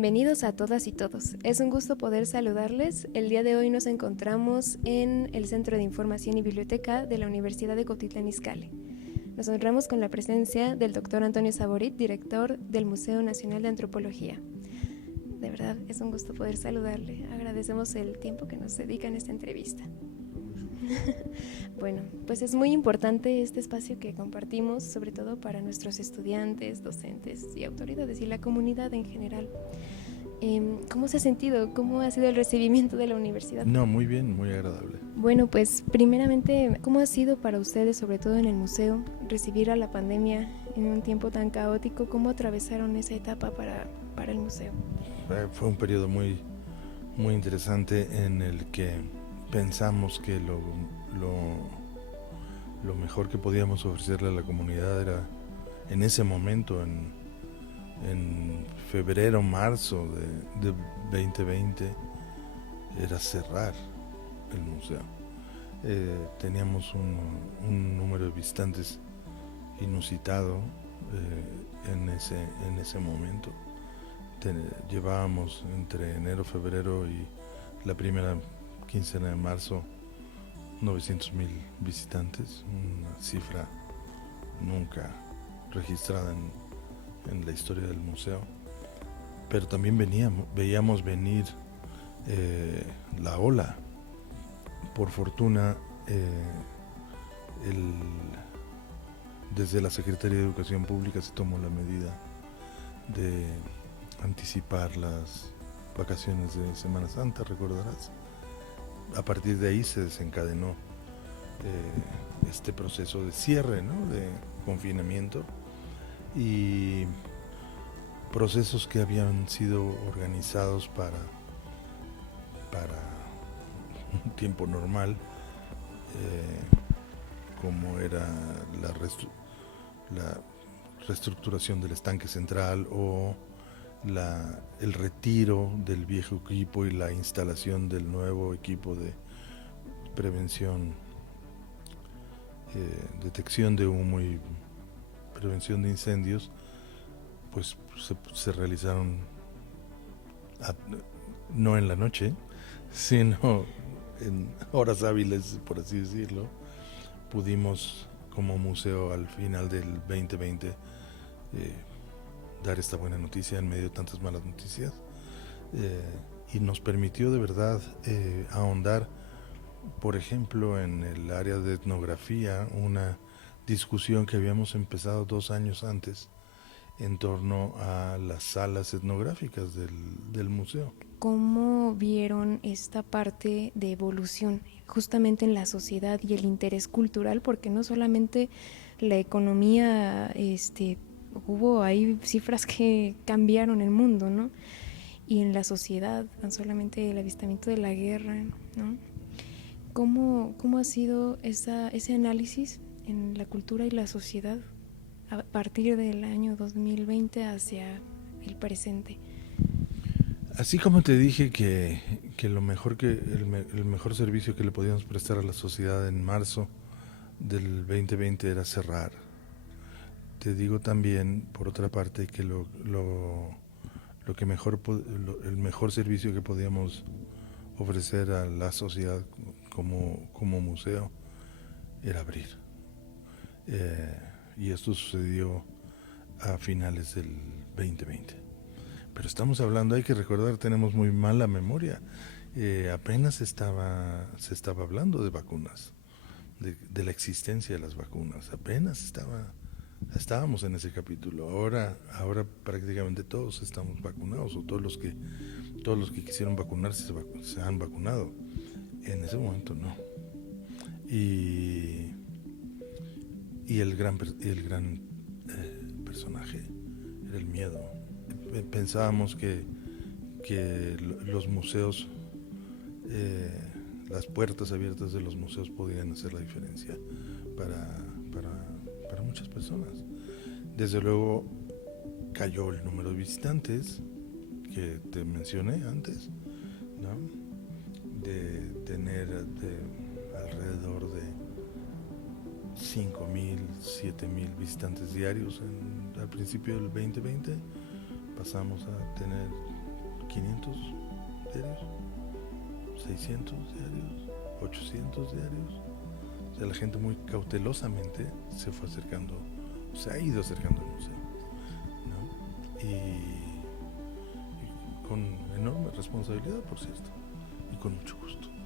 Bienvenidos a todas y todos. Es un gusto poder saludarles. El día de hoy nos encontramos en el Centro de Información y Biblioteca de la Universidad de Cuautitlán Izcalli. Nos honramos con la presencia del Dr. Antonio Saborit, director del Museo Nacional de Antropología. De verdad, es un gusto poder saludarle. Agradecemos el tiempo que nos dedica en esta entrevista. Bueno, pues es muy importante este espacio que compartimos, sobre todo para nuestros estudiantes, docentes y autoridades y la comunidad en general. ¿Cómo se ha sentido? ¿Cómo ha sido el recibimiento de la universidad? No, muy bien, muy agradable. Bueno, pues primeramente, ¿cómo ha sido para ustedes, sobre todo en el museo, recibir a la pandemia en un tiempo tan caótico? ¿Cómo atravesaron esa etapa para el museo? Fue un periodo muy interesante en el que pensamos que lo mejor que podíamos ofrecerle a la comunidad era, en ese momento, en febrero, marzo de 2020, era cerrar el museo. Teníamos un número de visitantes inusitado en ese momento. Llevábamos entre enero, febrero y la primera quincena de marzo 900,000 visitantes, una cifra nunca registrada en la historia del museo. Pero también veíamos venir la ola. Por fortuna, desde la Secretaría de Educación Pública se tomó la medida de anticipar las vacaciones de Semana Santa, recordarás. A partir de ahí se desencadenó este proceso de cierre, ¿no?, de confinamiento, y procesos que habían sido organizados para un tiempo normal, como era la reestructuración del estanque central o el retiro del viejo equipo y la instalación del nuevo equipo de prevención, detección de humo y prevención de incendios, pues se realizaron no en la noche, sino en horas hábiles, por así decirlo. Pudimos, como museo, al final del 2020 dar esta buena noticia en medio de tantas malas noticias, y nos permitió de verdad ahondar, por ejemplo, en el área de etnografía, una discusión que habíamos empezado 2 años antes en torno a las salas etnográficas del museo. ¿Cómo vieron esta parte de evolución justamente en la sociedad y el interés cultural? Porque no solamente la economía, hubo ahí cifras que cambiaron el mundo, ¿no? Y en la sociedad, tan solamente el avistamiento de la guerra, ¿no? ¿Cómo ha sido ese análisis en la cultura y la sociedad a partir del año 2020 hacia el presente? Así como te dije que lo mejor el mejor servicio que le podíamos prestar a la sociedad en marzo del 2020 era cerrar, te digo también, por otra parte, que el mejor servicio que podíamos ofrecer a la sociedad como museo era abrir. Y esto sucedió a finales del 2020. Pero estamos hablando, hay que recordar, tenemos muy mala memoria. Apenas se estaba hablando de vacunas, de la existencia de las vacunas. Apenas estábamos en ese capítulo. Ahora prácticamente todos estamos vacunados, o todos los que quisieron vacunarse se han vacunado. En ese momento no. Y el gran personaje era el miedo. Pensábamos que los museos, las puertas abiertas de los museos podían hacer la diferencia para muchas personas. Desde luego cayó el número de visitantes que te mencioné antes, ¿no? De tener alrededor de 5,000, 7,000 visitantes diarios al principio del 2020, pasamos a tener 500 diarios, 600 diarios, 800 diarios. O sea, la gente muy cautelosamente se fue acercando, se ha ido acercando al museo, ¿no? Y con enorme responsabilidad, por cierto, y con mucho gusto, ¿no?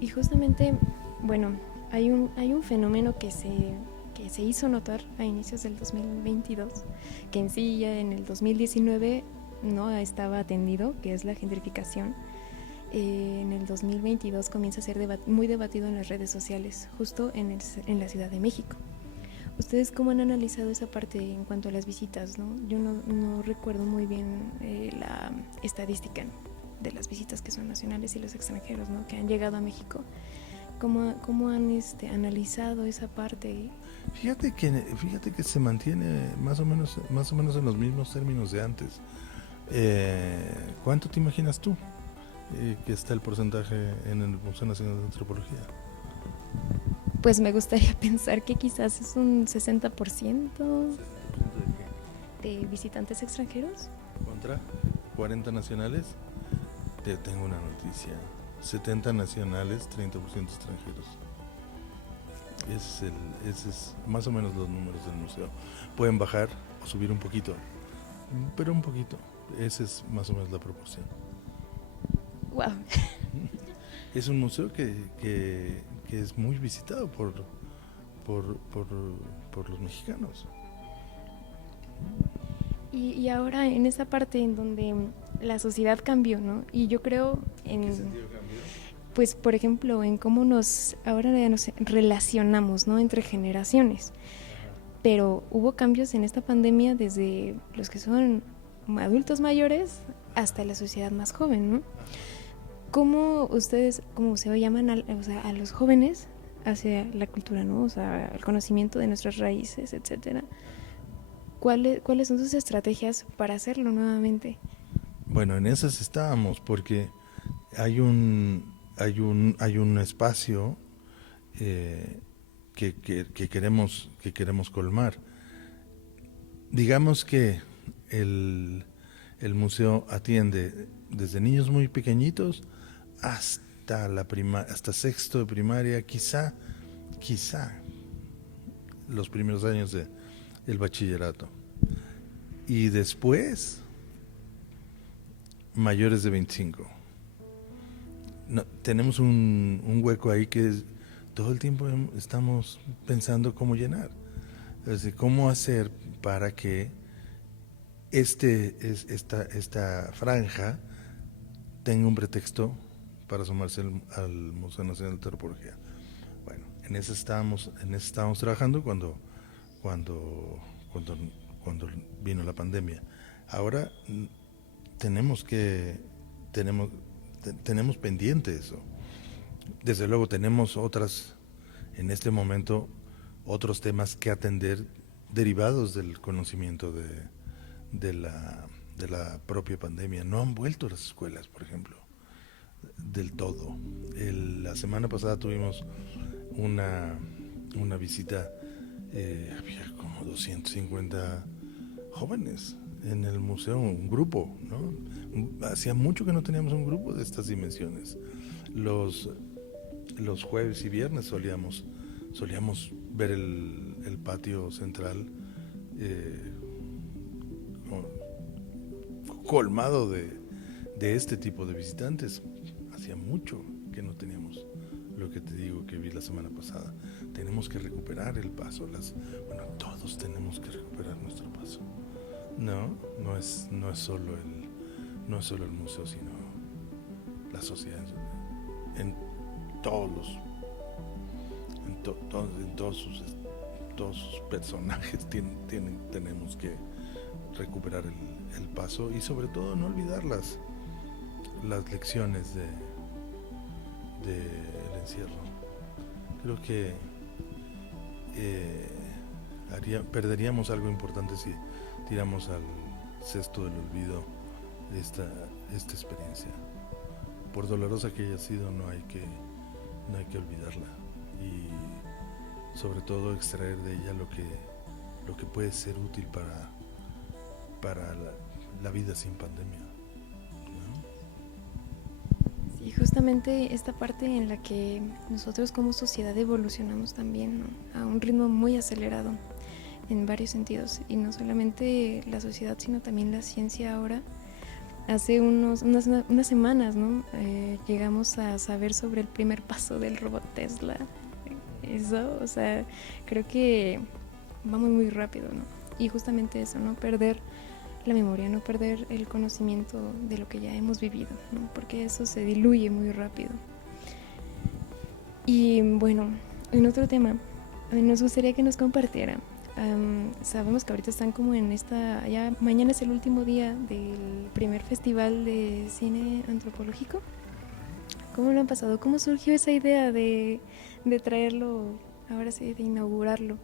Y justamente, bueno, hay un fenómeno que se hizo notar a inicios del 2022, que en sí ya en el 2019 no estaba atendido, que es la gentrificación. En el 2022 comienza a ser muy debatido en las redes sociales, justo en la Ciudad de México. ¿Ustedes cómo han analizado esa parte en cuanto a las visitas, ¿no? Yo no recuerdo muy bien la estadística de las visitas que son nacionales y los extranjeros, ¿no?, que han llegado a México. ¿Cómo han analizado esa parte? Fíjate que se mantiene más o menos en los mismos términos de antes. ¿Cuánto te imaginas tú que está el porcentaje en el Museo Nacional de Antropología? Pues me gustaría pensar que quizás es un 60%. ¿De visitantes extranjeros? ¿Contra 40 nacionales? Te tengo una noticia. 70 nacionales, 30% extranjeros. Ese es más o menos los números del museo. Pueden bajar o subir un poquito, pero un poquito. Esa es más o menos la proporción. Wow. Es un museo que es muy visitado por los mexicanos. Y ahora en esa parte en donde la sociedad cambió, ¿no? Y yo creo ¿En qué sentido cambió? Pues, por ejemplo, en cómo ahora nos relacionamos, ¿no?, entre generaciones. Pero hubo cambios en esta pandemia desde los que son adultos mayores hasta la sociedad más joven, ¿no? ¿Cómo ustedes, como museo, llaman a los jóvenes hacia la cultura, ¿no? O sea, el conocimiento de nuestras raíces, etcétera. ¿Cuáles son sus estrategias para hacerlo nuevamente? Bueno, en esas estábamos, porque hay un espacio que queremos colmar. Digamos que el museo atiende desde niños muy pequeñitos hasta sexto de primaria, quizá los primeros años del bachillerato, y después mayores de 25. No, tenemos un hueco ahí que todo el tiempo estamos pensando cómo llenar, es decir, cómo hacer para que esta franja tenga un pretexto para sumarse al Museo Nacional de Antropología. Bueno, en eso estábamos trabajando cuando vino la pandemia. Ahora tenemos pendiente eso. Desde luego tenemos en este momento otros temas que atender derivados del conocimiento de la propia pandemia. No han vuelto las escuelas, por ejemplo, del todo. La semana pasada tuvimos una visita, había como 250 jóvenes en el museo, un grupo, ¿no? Hacía mucho que no teníamos un grupo de estas dimensiones. Los jueves y viernes solíamos ver el patio central colmado de este tipo de visitantes. Hacía mucho que no teníamos lo que te digo que vi la semana pasada. Tenemos que recuperar el paso. Todos tenemos que recuperar nuestro paso. No es solo el museo, sino la sociedad en todos sus personajes tenemos que recuperar el paso, y sobre todo no olvidar las lecciones del encierro. Creo que perderíamos algo importante si tiramos al cesto del olvido esta experiencia. Por dolorosa que haya sido, no hay que olvidarla, y sobre todo extraer de ella lo que puede ser útil para la vida sin pandemia, ¿no? Sí, justamente esta parte en la que nosotros como sociedad evolucionamos también, ¿no? A un ritmo muy acelerado en varios sentidos, y no solamente la sociedad, sino también la ciencia ahora. Hace unas semanas, ¿no? Llegamos a saber sobre el primer paso del robot Tesla. Eso, o sea, creo que vamos muy rápido, ¿no? Y justamente eso, no perder la memoria, no perder el conocimiento de lo que ya hemos vivido, ¿no? Porque eso se diluye muy rápido. Y bueno, en otro tema, nos gustaría que nos compartiera. Sabemos que ahorita están como en esta, ya mañana es el último día del primer festival de cine antropológico. ¿Cómo lo han pasado? ¿Cómo surgió esa idea de traerlo, ahora sí, de inaugurarlo?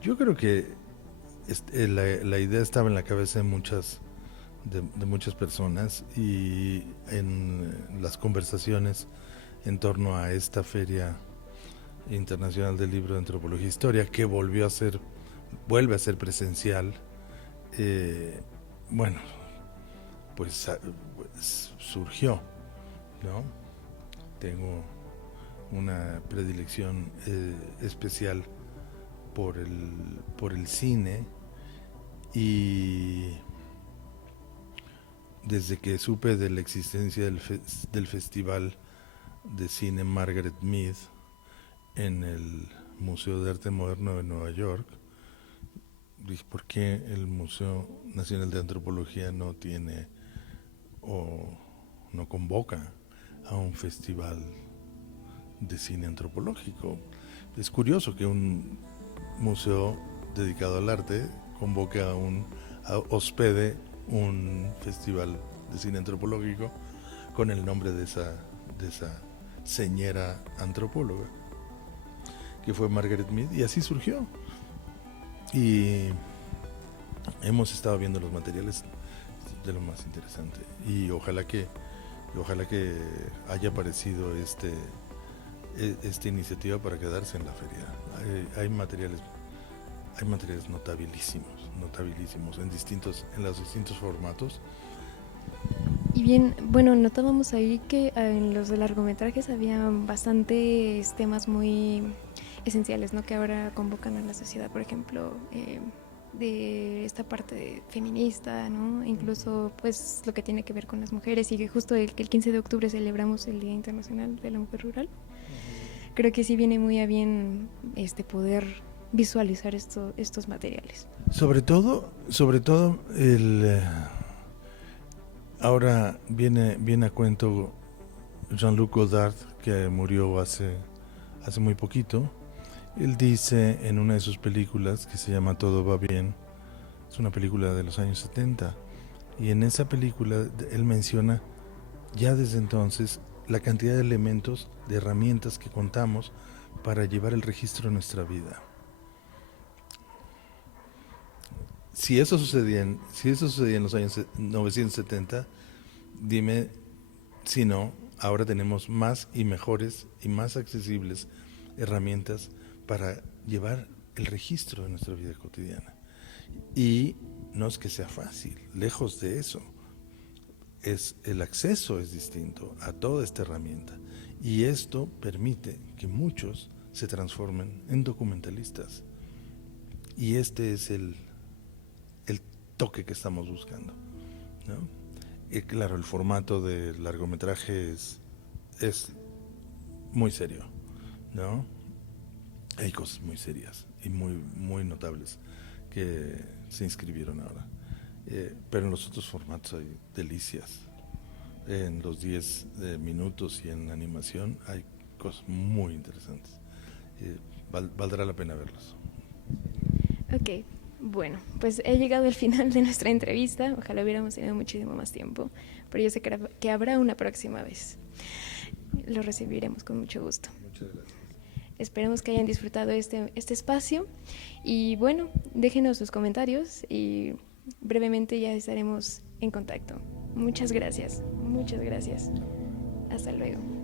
Yo creo que la idea estaba en la cabeza de muchas personas, y en las conversaciones en torno a esta Feria Internacional del Libro de Antropología e Historia, que vuelve a ser presencial. Bueno, pues surgió, ¿no? Tengo una predilección especial por el cine, y desde que supe de la existencia del Festival de Cine Margaret Mead en el Museo de Arte Moderno de Nueva York, dije, ¿por qué el Museo Nacional de Antropología no tiene o no convoca a un festival de cine antropológico? Es curioso que un museo dedicado al arte convoque hospede un festival de cine antropológico con el nombre de esa señora antropóloga, que fue Margaret Mead, y así surgió. Y hemos estado viendo los materiales de lo más interesante, y ojalá que haya aparecido esta iniciativa para quedarse en la feria. Hay materiales notabilísimos en los distintos formatos. Y bien, bueno, notábamos ahí que en los de largometrajes había bastantes temas muy esenciales, ¿no? Que ahora convocan a la sociedad, por ejemplo, de esta parte feminista, ¿no? Incluso pues lo que tiene que ver con las mujeres, y que justo que el 15 de octubre celebramos el Día Internacional de la Mujer Rural. Creo que sí viene muy a bien poder visualizar estos materiales. Sobre todo ahora viene a cuento Jean-Luc Godard, que murió hace muy poquito. Él dice en una de sus películas, que se llama Todo va bien, es una película de los años 70, y en esa película él menciona ya desde entonces la cantidad de elementos, de herramientas que contamos para llevar el registro de nuestra vida. Si eso sucedía en los años 970, dime si no, ahora tenemos más y mejores y más accesibles herramientas para llevar el registro de nuestra vida cotidiana. Y no es que sea fácil, lejos de eso. El acceso es distinto a toda esta herramienta, y esto permite que muchos se transformen en documentalistas, y este es el toque que estamos buscando, ¿no? Y claro, el formato de largometraje es muy serio, ¿no? Hay cosas muy serias y muy notables que se inscribieron ahora. Pero en los otros formatos hay delicias. En los 10 minutos y en animación hay cosas muy interesantes. Valdrá la pena verlos. Ok, bueno, pues he llegado al final de nuestra entrevista. Ojalá hubiéramos tenido muchísimo más tiempo, pero yo sé que habrá una próxima vez. Lo recibiremos con mucho gusto. Muchas gracias. Esperemos que hayan disfrutado este espacio, y bueno, déjenos sus comentarios y brevemente ya estaremos en contacto. Muchas gracias. Hasta luego.